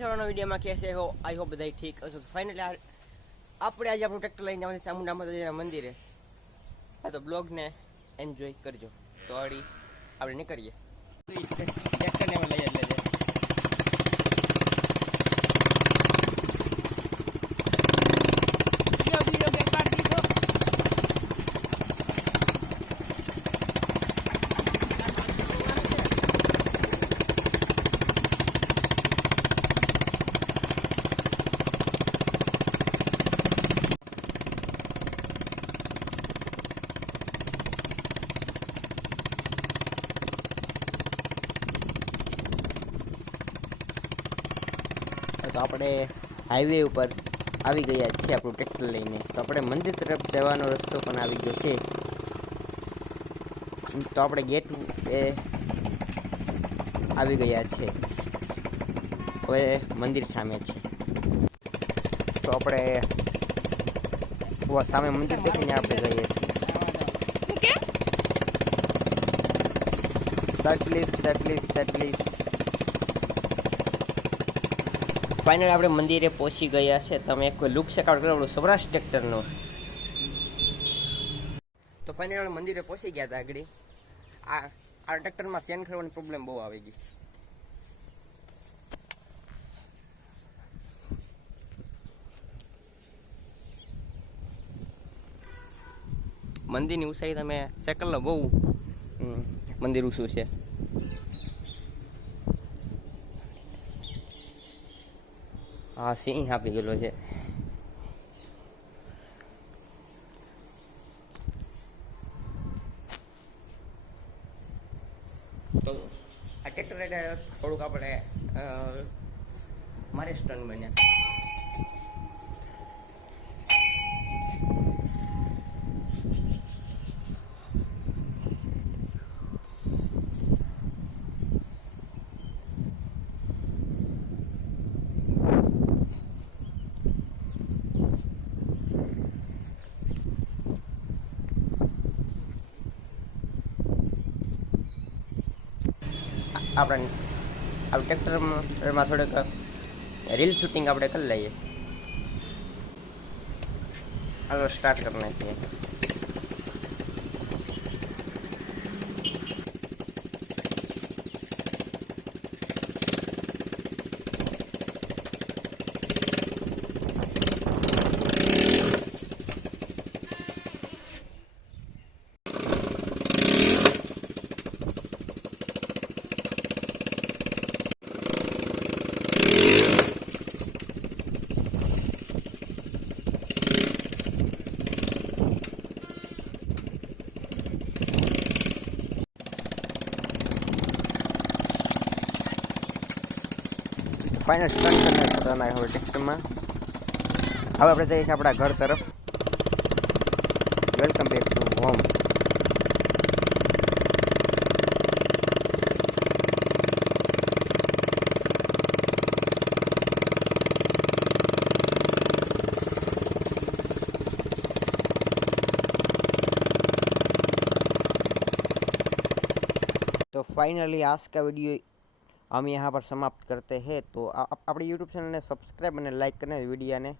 સવારના વિડીયોમાં કેસે હો આઈ હોપ બધા ઠીક હશો. તો ફાઇનલી આપણે આજે આપણું ટ્રેક્ટર લઈને જવાનું છે ચામુંડા માતાજીના મંદિરે. હા તો બ્લોગને એન્જોય કરજો. તો આપણે નીકળીએ. ટ્રેક્ટરને લઈ લેજે. તો આપણે હાઈવે ઉપર આવી ગયા છીએ આપણું ટ્રેક્ટર લઈને. તો આપણે મંદિર તરફ જવાનો રસ્તો પણ આવી ગયો છે. તો આપણે ગેટ એ આવી ગયા છે. હવે મંદિર સામે છે. તો આપણે સામે મંદિર દેખીને આપણે જઈએ છીએ. સેટલીસ ફાઇનલ આપણે મંદિરે પહોંચી ગયા છે. તમે એક લુક ચેકઆઉટ કરો આપણું સૌરાષ્ટ્ર ટ્રેક્ટરનો. તો ફાઇનલ આપણે મંદિરે પહોંચી ગયા હતા. આગળ આ ટ્રેક્ટરમાં સેન કરવાની પ્રોબ્લેમ બહુ આવી ગઈ. મંદિરની ઊંચાઈ તમે ચેક કરી લો. બહુ મંદિર ઊંચું છે. હા સિંહ આપી ગયેલો છે. તો આ ટ્રેક્ટર એટલે થોડુંક આપણે મારે સ્ટન બન્યા. આપણે ટ્રેક્ટરમાં થોડુંક રીલ શૂટિંગ આપણે કરી લઈએ. હાલો સ્ટાર્ટ કરી નાખીએ. ફાઇનલ સ્ટન્ટ કરીને જવાના હવે ટ્રેક્ટરમાં. હવે આપણે જઈએ છીએ આપણા ઘર તરફ. Welcome back to home. तो फाइनली आज का वीडियो हम यहाँ पर समाप्त करते हैं. तो अपने यूट्यूब चैनल ने सब्सक्राइब और लाइक करना वीडियो ने